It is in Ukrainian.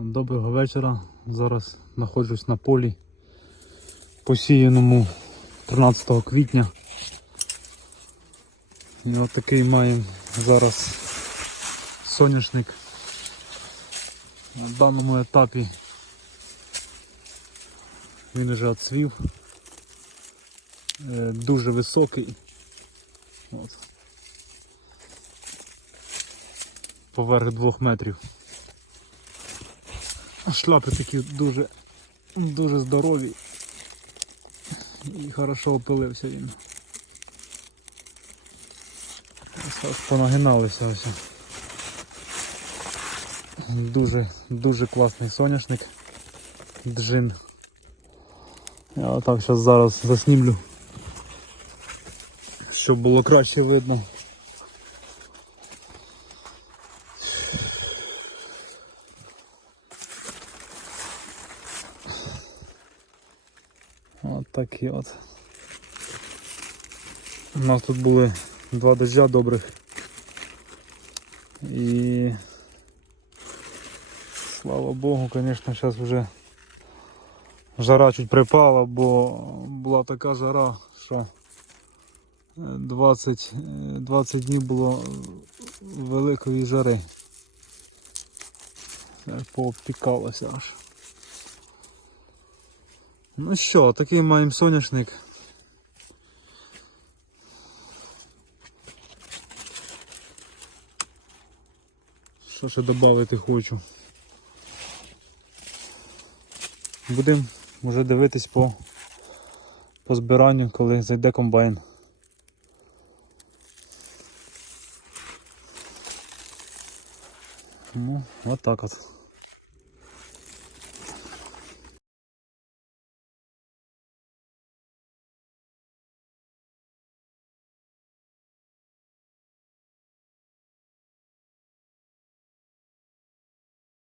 Доброго вечора. Зараз знаходжусь на полі посіяному 13 квітня. І от такий маємо зараз соняшник. На даному етапі він вже відцвів. Е, Дуже високий. От. Поверх двох метрів. Шляпи такі дуже, дуже здорові. І хорошо опилився він. Ось понагиналися ось. Дуже, дуже класний соняшник. Джин. Я зараз зараз заснімлю. Щоб було краще видно. От такі от. У нас тут були два дождя добрих. І слава Богу, звісно, зараз вже жара чуть припала, бо була така жара, що е, 20, е, 20 днів було великої жари. Все пообтікалося аж. Ну що, такий маємо соняшник. Що ще додати хочу? Будемо вже дивитись по, по збиранню, коли зайде комбайн. Ну, от так от.